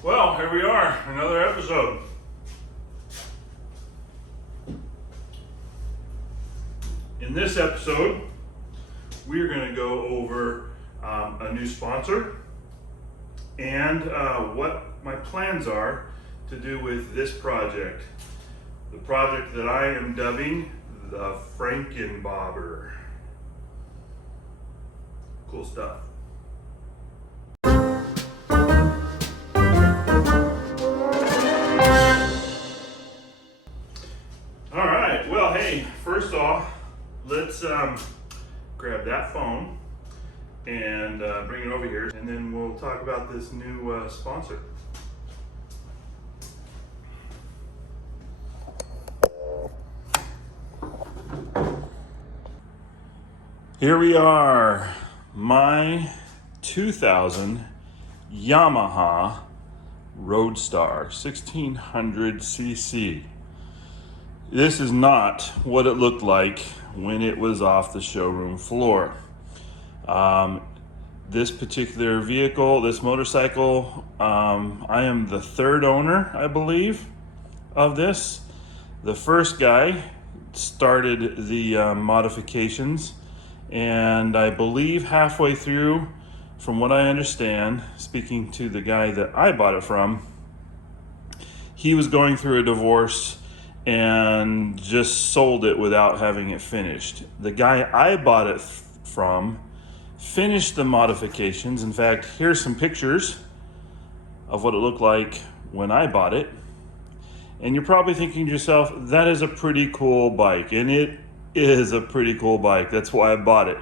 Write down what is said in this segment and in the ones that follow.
Well, here we are, another episode. In this episode, we are going to go over a new sponsor and what my plans are to do with this project. The project that I am dubbing the Franken-Bobber. Cool stuff. Alright, well hey, first off, let's grab that phone and bring it over here, and then we'll talk about this new sponsor. Here we are, my 2000 Yamaha Roadstar 1600cc. This is not what it looked like when it was off the showroom floor. This particular vehicle, this motorcycle, I am the third owner, I believe, of this. The first guy started the modifications, and I believe halfway through, from what I understand, speaking to the guy that I bought it from, he was going through a divorce and just sold it without having it finished. The guy I bought it from finished the modifications. In fact, here's some pictures of what it looked like when I bought it. And you're probably thinking to yourself, that is a pretty cool bike. And it is a pretty cool bike. That's why I bought it.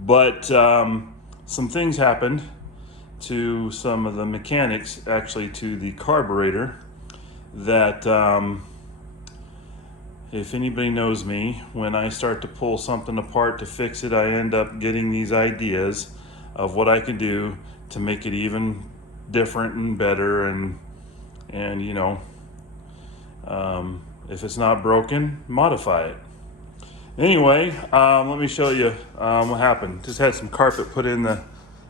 But some things happened to some of the mechanics, actually to the carburetor, that if anybody knows me, when I start to pull something apart to fix it, I end up getting these ideas of what I can do to make it even different and better, and you know, if it's not broken, modify it. Anyway, let me show you what happened. Just had some carpet put in the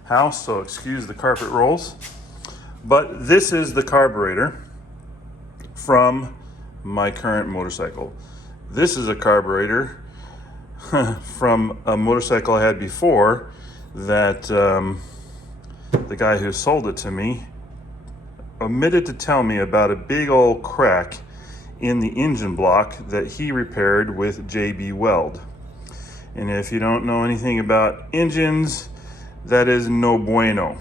house, so excuse the carpet rolls. But this is the carburetor from my current motorcycle. This is a carburetor from a motorcycle I had before that the guy who sold it to me omitted to tell me about a big old crack in the engine block that he repaired with JB Weld. And if you don't know anything about engines, that is no bueno.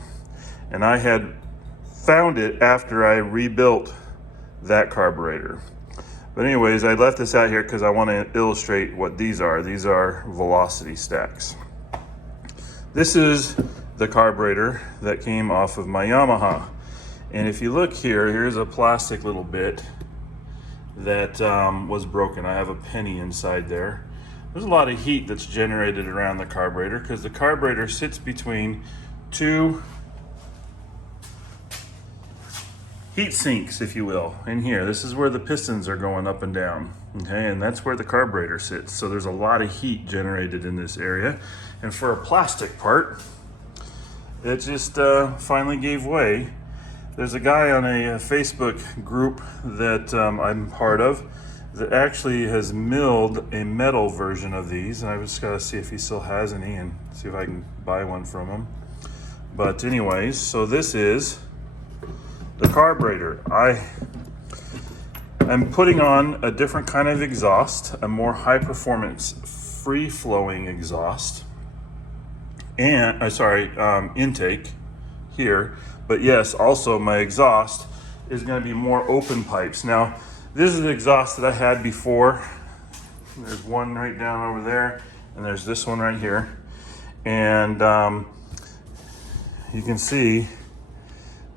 And I had found it after I rebuilt that carburetor. But anyways, I left this out here because I want to illustrate what these are. These are velocity stacks. This is the carburetor that came off of my Yamaha. And if you look here, here's a plastic little bit that was broken. I have a penny inside there. There's a lot of heat that's generated around the carburetor because the carburetor sits between two heat sinks, if you will, in here. This is where the pistons are going up and down, okay? And that's where the carburetor sits. So there's a lot of heat generated in this area. And for a plastic part, it just finally gave way. There's a guy on a Facebook group that I'm part of that actually has milled a metal version of these. And I just gotta see if he still has any and see if I can buy one from him. But anyways, so this is the carburetor. I'm putting on a different kind of exhaust, a more high performance, free flowing exhaust, and intake here. But yes, also my exhaust is going to be more open pipes. Now, this is the exhaust that I had before. There's one right down over there, and there's this one right here. And you can see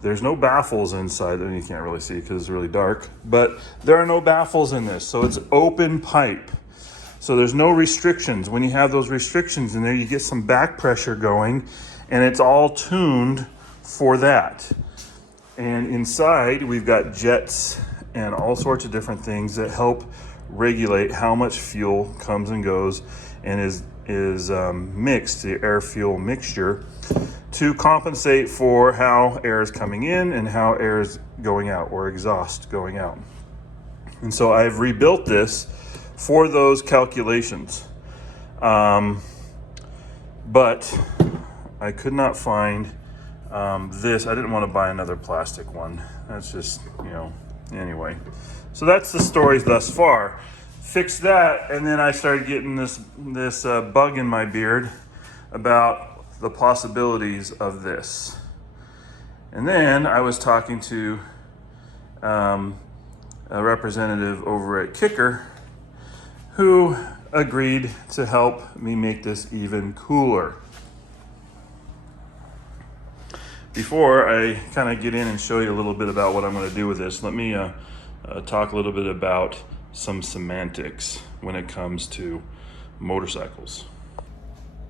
there's no baffles inside. You can't really see because it's really dark, but there are no baffles in this. So it's open pipe. So there's no restrictions. When you have those restrictions in there, you get some back pressure going, and it's all tuned for that. And inside, we've got jets and all sorts of different things that help regulate how much fuel comes and goes and is mixed, the air fuel mixture, to compensate for how air is coming in and how air is going out, or exhaust going out. And so I've rebuilt this for those calculations. But I could not find this. I didn't want to buy another plastic one. That's just, anyway. So that's the stories thus far. Fixed that, and then I started getting this bug in my beard about the possibilities of this. And then I was talking to a representative over at Kicker who agreed to help me make this even cooler. Before I kind of get in and show you a little bit about what I'm going to do with this, let me talk a little bit about some semantics when it comes to motorcycles.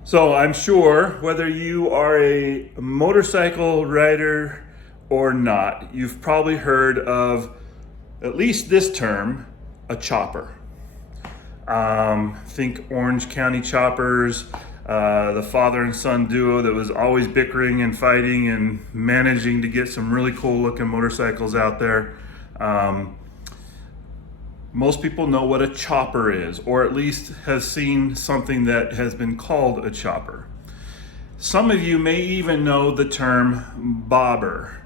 So I'm sure whether you are a motorcycle rider or not, you've probably heard of at least this term, a chopper. Think Orange County choppers, the father and son duo that was always bickering and fighting and managing to get some really cool looking motorcycles out there. Most people know what a chopper is, or at least have seen something that has been called a chopper. Some of you may even know the term bobber.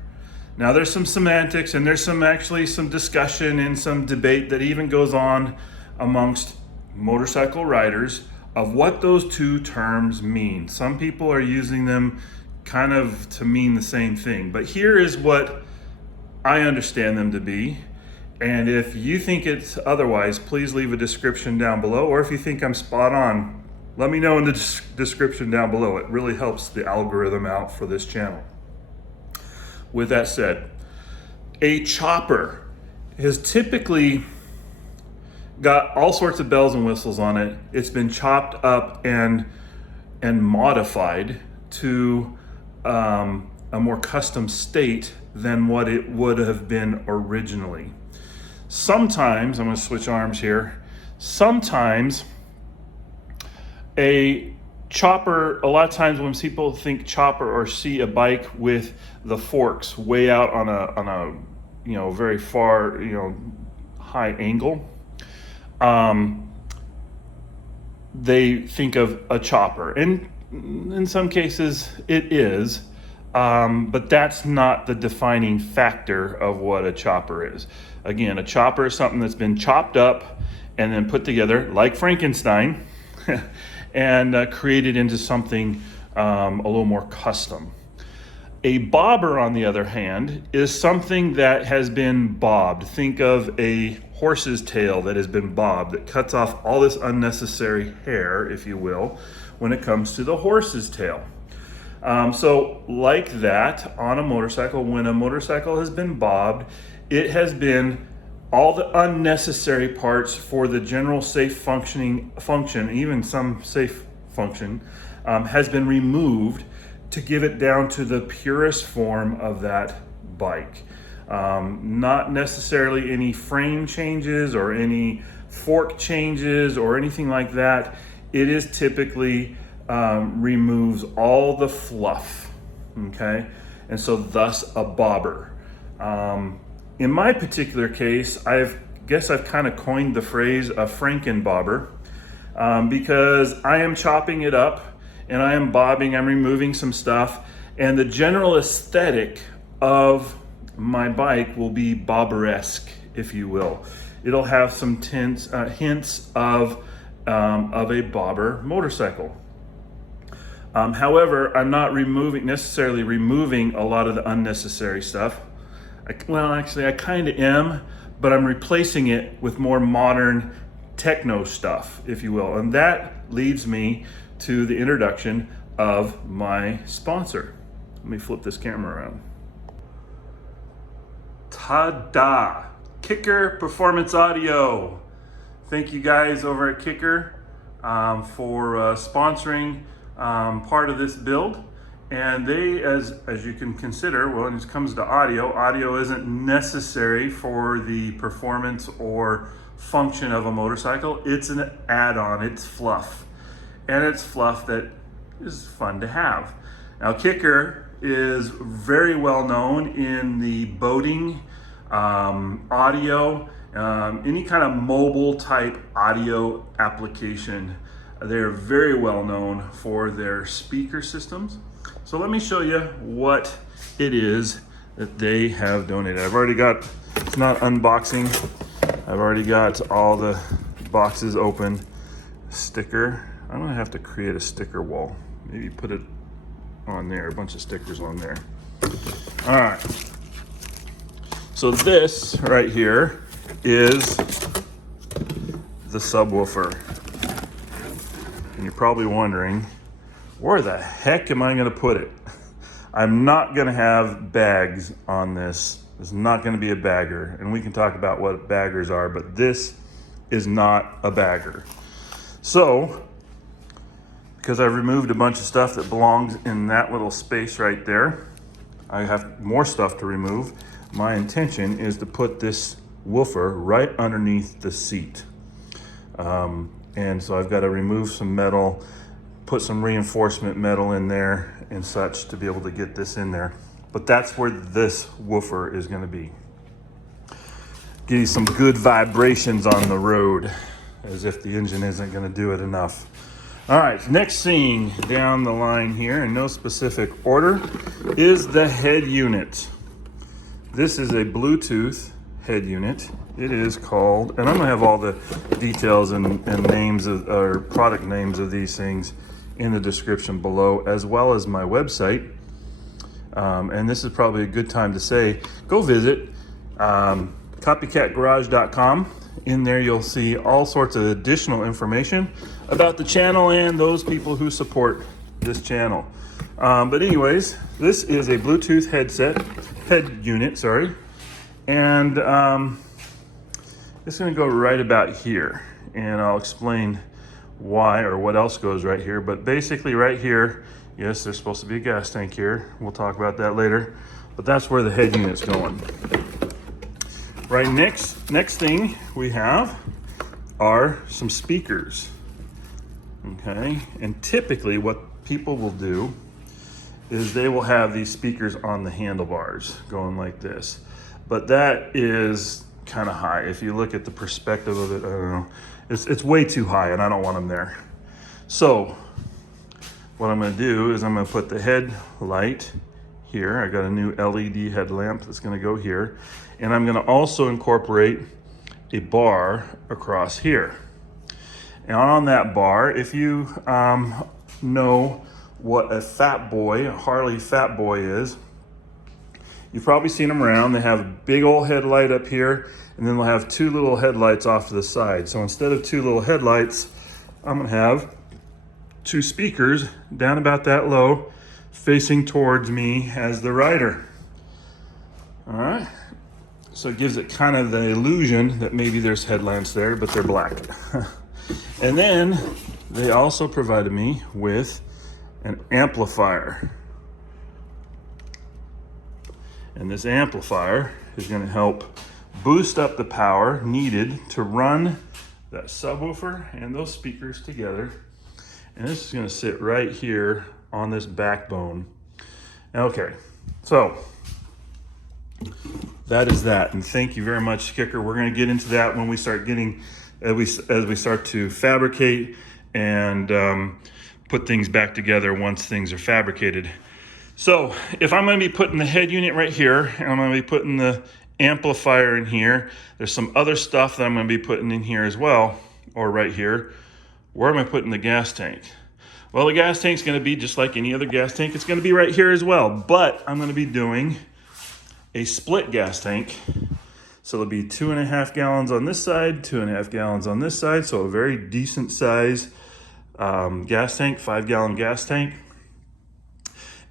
Now there's some semantics and there's actually some discussion and some debate that even goes on amongst motorcycle riders of what those two terms mean. Some people are using them kind of to mean the same thing, but here is what I understand them to be. And if you think it's otherwise, please leave a description down below, or if you think I'm spot on, let me know in the description down below. It really helps the algorithm out for this channel. With that said, a chopper has typically got all sorts of bells and whistles on it. It's been chopped up and modified to a more custom state than what it would have been originally. Sometimes, I'm going to switch arms here, sometimes a chopper, a lot of times when people think chopper or see a bike with the forks way out on a very far, high angle, they think of a chopper. And in some cases it is, but that's not the defining factor of what a chopper is. Again, a chopper is something that's been chopped up and then put together like Frankenstein and created into something a little more custom. A bobber, on the other hand, is something that has been bobbed. Think of a horse's tail that has been bobbed, that cuts off all this unnecessary hair, if you will, when it comes to the horse's tail. So like that, on a motorcycle, when a motorcycle has been bobbed, it has been all the unnecessary parts for the general safe function, even some safe function, has been removed to give it down to the purest form of that bike. Not necessarily any frame changes or any fork changes or anything like that. It is typically removes all the fluff, okay? And so thus a bobber. In my particular case, I guess I've kind of coined the phrase a Franken-Bobber because I am chopping it up and I am bobbing, I'm removing some stuff, and the general aesthetic of my bike will be bobberesque, if you will. It'll have some hints of a bobber motorcycle. However, I'm not necessarily removing a lot of the unnecessary stuff. Actually, I kind of am, but I'm replacing it with more modern techno stuff, if you will. And that leads me to the introduction of my sponsor. Let me flip this camera around. Ta-da! Kicker Performance Audio. Thank you guys over at Kicker for sponsoring part of this build. And they, as you can consider, when it comes to audio isn't necessary for the performance or function of a motorcycle. It's an add-on, it's fluff. And it's fluff that is fun to have. Now, Kicker is very well known in the boating, audio, any kind of mobile type audio application. They're very well known for their speaker systems. So let me show you what it is that they have donated. I've already got, it's not unboxing, I've already got all the boxes open. Sticker, I'm gonna have to create a sticker wall. Maybe put it on there, a bunch of stickers on there. All right, so this right here is the subwoofer. And you're probably wondering, where the heck am I gonna put it? I'm not gonna have bags on this. It's not gonna be a bagger. And we can talk about what baggers are, but this is not a bagger. So, because I've removed a bunch of stuff that belongs in that little space right there, I have more stuff to remove. My intention is to put this woofer right underneath the seat. And so I've got to remove some metal, put some reinforcement metal in there and such to be able to get this in there. But that's where this woofer is going to be. Give you some good vibrations on the road, as if the engine isn't going to do it enough. All right, next thing down the line here, in no specific order, is the head unit. This is a Bluetooth head unit. It is called, and I'm gonna have all the details and names of, or product names of these things in the description below, as well as my website. And this is probably a good time to say, go visit copycatgarage.com. In there you'll see all sorts of additional information about the channel and those people who support this channel. But anyways, this is a Bluetooth head unit, sorry. And it's gonna go right about here. And I'll explain why or what else goes right here. But basically right here, yes, there's supposed to be a gas tank here. We'll talk about that later. But that's where the head unit's going. Right, next thing we have are some speakers. Okay, and typically what people will do is they will have these speakers on the handlebars going like this. But that is kind of high. If you look at the perspective of it, I don't know, it's way too high and I don't want them there. So what I'm gonna do is I'm gonna put the headlight here. I got a new LED headlamp that's gonna go here. And I'm gonna also incorporate a bar across here. And on that bar, if you know what a Fat Boy, a Harley Fat Boy is, you've probably seen them around. They have a big old headlight up here, and then they'll have two little headlights off to the side. So instead of two little headlights, I'm gonna have two speakers down about that low, facing towards me as the rider. All right. So it gives it kind of the illusion that maybe there's headlamps there, but they're black. And then they also provided me with an amplifier. And this amplifier is going to help boost up the power needed to run that subwoofer and those speakers together. And this is going to sit right here on this backbone. Okay, so that is that, and thank you very much, Kicker. We're going to get into that when we start getting, as we start to fabricate and put things back together once things are fabricated. So if I'm going to be putting the head unit right here, and I'm going to be putting the amplifier in here, there's some other stuff that I'm going to be putting in here as well, or right here. Where am I putting the gas tank? Well, the gas tank's going to be just like any other gas tank. It's going to be right here as well, but I'm going to be doing a split gas tank. So there'll be 2.5 gallons on this side, 2.5 gallons on this side. So a very decent size gas tank, 5-gallon gas tank.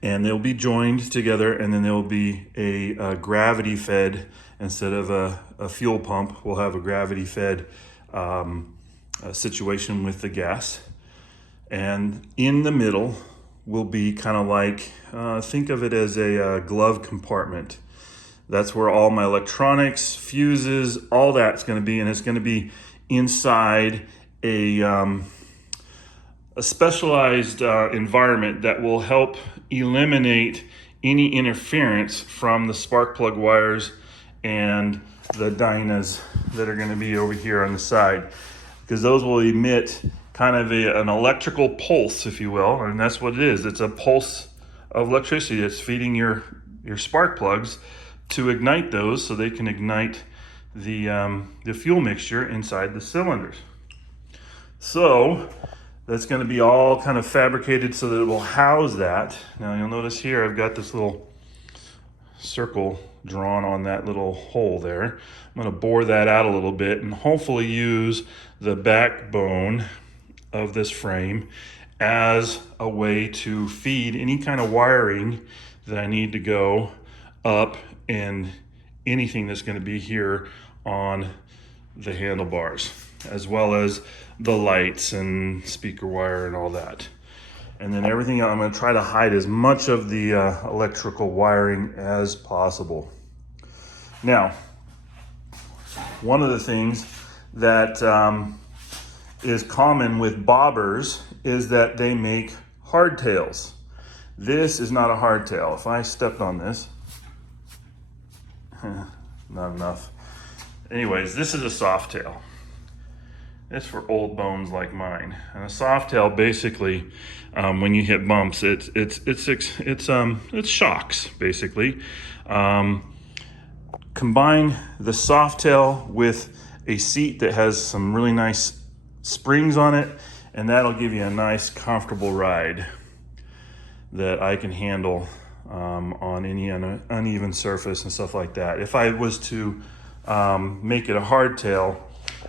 And they'll be joined together, and then there'll be a gravity fed, instead of a fuel pump, we'll have a gravity fed situation with the gas. And in the middle will be kind of like, think of it as a glove compartment. That's where all my electronics, fuses, all that's going to be, and it's going to be inside a a specialized environment that will help eliminate any interference from the spark plug wires and the dynas that are going to be over here on the side, because those will emit kind of an electrical pulse, if you will, and that's what it is. It's a pulse of electricity that's feeding your spark plugs to ignite those so they can ignite the fuel mixture inside the cylinders. So that's going to be all kind of fabricated so that it will house that. Now you'll notice here I've got this little circle drawn on that little hole there. I'm going to bore that out a little bit and hopefully use the backbone of this frame as a way to feed any kind of wiring that I need to go up in anything that's going to be here on the handlebars, as well as the lights and speaker wire and all that. And then everything, I'm going to try to hide as much of the electrical wiring as possible. Now, one of the things that is common with bobbers is that they make hardtails. This is not a hardtail. If I stepped on this, not enough. Anyways, this is a soft tail. It's for old bones like mine. And a soft tail, basically, when you hit bumps, it's shocks basically. Combine the soft tail with a seat that has some really nice springs on it, and that'll give you a nice, comfortable ride that I can handle on any uneven surface and stuff like that. If I was to make it a hardtail,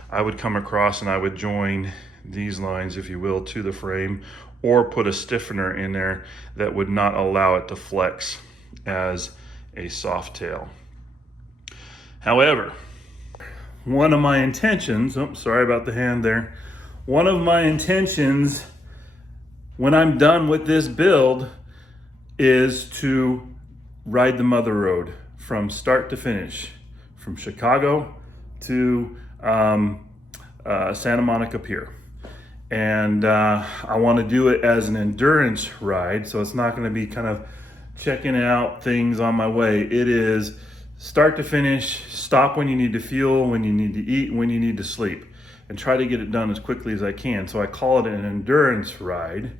I would come across and I would join these lines, if you will, to the frame, or put a stiffener in there that would not allow it to flex as a soft tail. However, one of my intentions, sorry about the hand there. One of my intentions when I'm done with this build is to ride the Mother Road from start to finish, from Chicago to Santa Monica Pier. And I want to do it as an endurance ride, so it's not going to be kind of checking out things on my way. It is start to finish, stop when you need to fuel, when you need to eat, when you need to sleep, and try to get it done as quickly as I can. So I call it an endurance ride.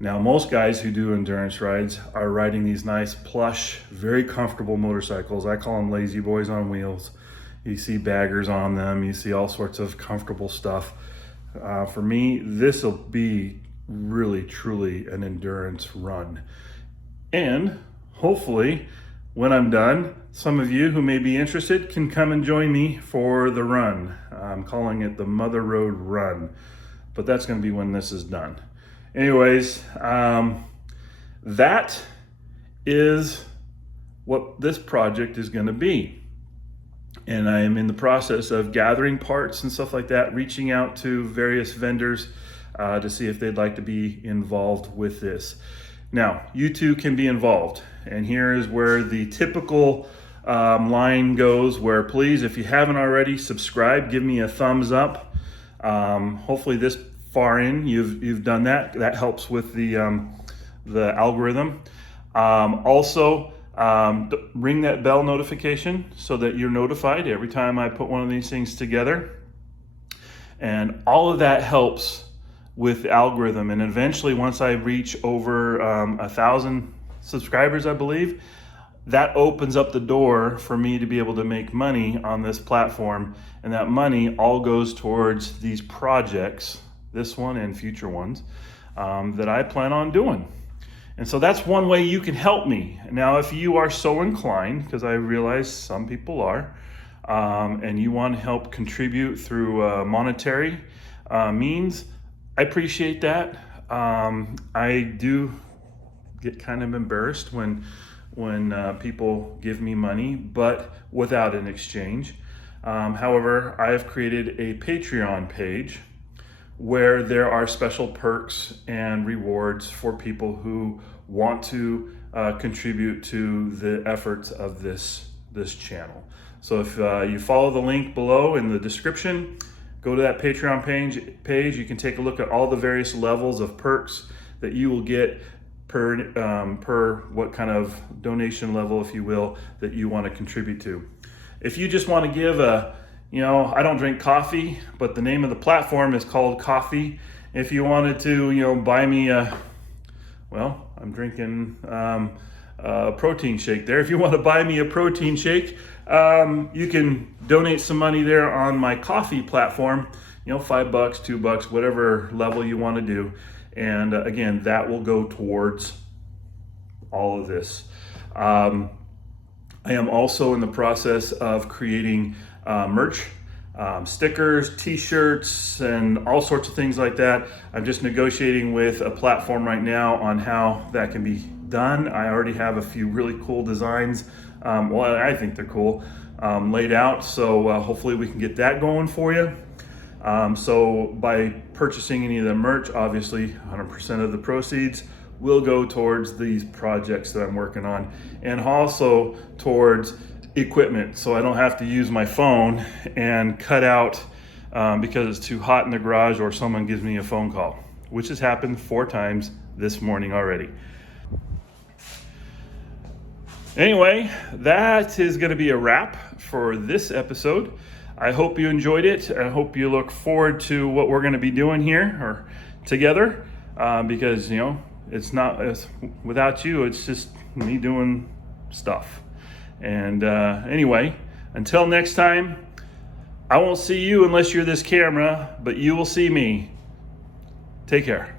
Now, most guys who do endurance rides are riding these nice, plush, very comfortable motorcycles. I call them lazy boys on wheels. You see baggers on them. You see all sorts of comfortable stuff. For me, this will be really, truly an endurance run. And hopefully, when I'm done, some of you who may be interested can come and join me for the run. I'm calling it the Mother Road Run, but that's going to be when this is done. Anyways, that is what this project is going to be. And I am in the process of gathering parts and stuff like that, reaching out to various vendors to see if they'd like to be involved with this. Now, you too can be involved. And here is where the typical line goes, where please, if you haven't already, subscribe, give me a thumbs up. Hopefully this far in, you've done that. That helps with the algorithm. Also, ring that bell notification so that you're notified every time I put one of these things together. And all of that helps with the algorithm. And eventually, once I reach over 1,000 subscribers, I believe, that opens up the door for me to be able to make money on this platform. And that money all goes towards these projects, this one and future ones, that I plan on doing. And so that's one way you can help me. Now, if you are so inclined, because I realize some people are, and you want to help contribute through monetary means, I appreciate that. I do get kind of embarrassed when people give me money, but without an exchange. However, I have created a Patreon page where there are special perks and rewards for people who want to contribute to the efforts of this channel. So if you follow the link below in the description, go to that Patreon page. You can take a look at all the various levels of perks that you will get per what kind of donation level, if you will, that you want to contribute to. If you just want to give I don't drink coffee, but the name of the platform is called Coffee. If you wanted to, buy me I'm drinking a protein shake there. If you want to buy me a protein shake, you can donate some money there on my Coffee platform, $5, $2, whatever level you want to do. And again, that will go towards all of this. I am also in the process of creating merch, stickers, t-shirts, and all sorts of things like that. I'm just negotiating with a platform right now on how that can be done. I already have a few really cool designs. I think they're cool, laid out. So hopefully we can get that going for you. So by purchasing any of the merch, obviously 100% of the proceeds will go towards these projects that I'm working on, and also towards equipment, so I don't have to use my phone and cut out because it's too hot in the garage or someone gives me a phone call, which has happened 4 times this morning already. Anyway, that is going to be a wrap for this episode. I hope you enjoyed it. I hope you look forward to what we're going to be doing here or together, because it's without you, it's just me doing stuff. And anyway, until next time, I won't see you unless you're this camera, but you will see me. Take care.